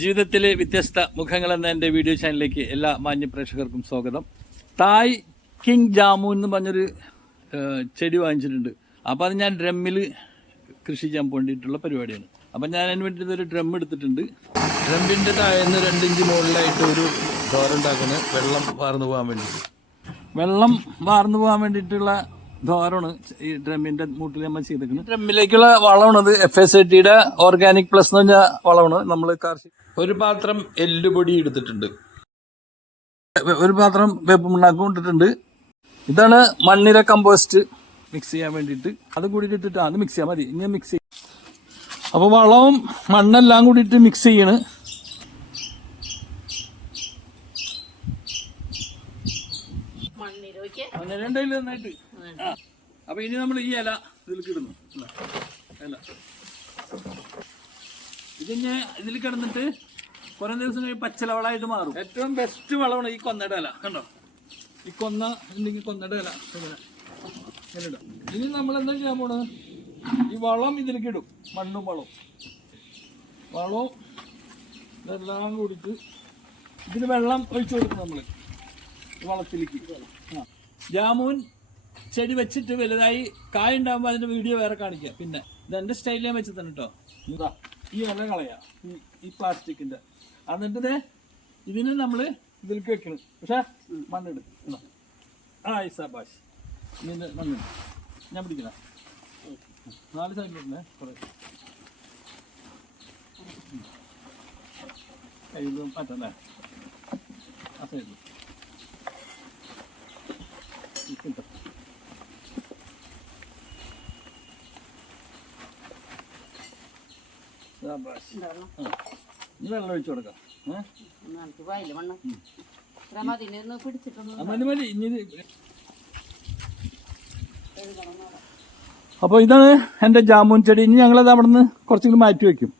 ജീവിതത്തിലെ വ്യത്യസ്ത മുഖങ്ങൾ എന്ന എന്റെ വീഡിയോ ചാനലിലേക്ക് എല്ലാ മാന്യ പ്രേക്ഷകർക്കും സ്വാഗതം. തായ് കിങ് ജാമു എന്ന് പറഞ്ഞൊരു ചെടി വാങ്ങിച്ചിട്ടുണ്ട്. അപ്പോൾ അത് ഞാൻ ഡ്രമ്മിൽ കൃഷി ചെയ്യാൻ വേണ്ടിയിട്ടുള്ള പരിപാടിയാണ്. അപ്പം ഞാൻ അതിന് വേണ്ടി ഒരു ഡ്രം എടുത്തിട്ടുണ്ട്. ഡ്രമ്മിന്റെ താഴെന്ന് രണ്ടിഞ്ച് മുകളിലായിട്ട് ഒരു ഡോറുണ്ടാക്കുന്നത് വെള്ളം വാർന്നു പോകാൻ വേണ്ടി വെള്ളം വാർന്നു പോകാൻ വേണ്ടിയിട്ടുള്ള ദ്വാരമാണ് ഈ ഡ്രമ്മിന്റെ മൂട്ടിൽ നമ്മൾ ചെയ്തേക്കുന്നത് ഡ്രമ്മിലേക്കുള്ള വളമാണ് എഫ് എസ് ടിയുടെ ഓർഗാനിക് പ്ലസ് എന്ന് പറഞ്ഞ വളമാണ് നമ്മൾ കാർഷിക ഒരു പാത്രം എല്ലുപൊടി എടുത്തിട്ടുണ്ട്. ഒരു പാത്രം വേപ്പുമണ്ണാക്കും ഇട്ടിട്ടുണ്ട്. ഇതാണ് മണ്ണിര കമ്പോസ്റ്റ് മിക്സ് ചെയ്യാൻ വേണ്ടിയിട്ട്. അത് കൂടി ഇട്ടിട്ട് അത് മിക്സ് ചെയ്യാൻ മതി. ഇനി മിക്സ് ചെയ്യും. അപ്പോൾ വളവും മണ്ണെല്ലാം കൂടിയിട്ട് മിക്സ് ചെയ്യണ്. ഉണ്ടായില്ല നന്നായിട്ട്. അപ്പൊ ഇനി നമ്മൾ ഈ ഇല ഇതിലേക്ക് ഇടുന്നു ഇല്ല. ഇല. ഇതിന് ഇതിൽ കിടന്നിട്ട് കുറെ ദിവസം കഴിഞ്ഞ് പച്ചല വളമായിട്ട് മാറും. ഏറ്റവും ബെസ്റ്റ് വളമാണ് ഈ കൊന്നട ഇല. കണ്ടോ? ഈ കൊന്ന എന്തെങ്കിലും കൊന്നട ഇല. ഇങ്ങനെ. ഇനി നമ്മൾ എന്താ ചെയ്യാൻ പോണത്? ഈ വളം ഇതിലേക്ക് ഇടും മണ്ണും വളവും. വളവും ഇതെല്ലാം കൂടിയിട്ട് ഇതിന് വെള്ളം ഒഴിച്ചു കൊടുക്കും നമ്മൾ ഈ വളത്തിലേക്ക്. ആ. ജാമൂൻ ചെടി വെച്ചിട്ട് വലുതായി കായ ഉണ്ടാകുമ്പോൾ അതിന്റെ വീഡിയോ വേറെ കാണിക്കുക പിന്നെ ഇതെന്റെ സ്റ്റൈലിൽ ഞാൻ വെച്ച് തന്നെ കേട്ടോ ഇതാ ഈ ഇല കളയാ. ഈ- പ്ലാസ്റ്റിക്കിന്റെ എന്നിട്ട് ഇതിനെ നമ്മൾ ഇതിലേക്ക് വെക്കണം. പക്ഷേ മണ്ണിട്. ഇതാ. ആ ഈ ബാഷ് ഇതിന്റെ മണ്ണിട്. ഞാൻ പിടിക്കണ നാല് സൈഡിലുണ്ടേ കുറേ. കയ്യിലും ആ സൈഡിൽ കിട്ടും ഇനി അപ്പോൾ ഇതാണ് എന്റെ ജാമുൻ ചെടി. ഇനി ഞങ്ങളത് അവിടെ നിന്ന് കുറച്ചെങ്കിലും മാറ്റി വെക്കും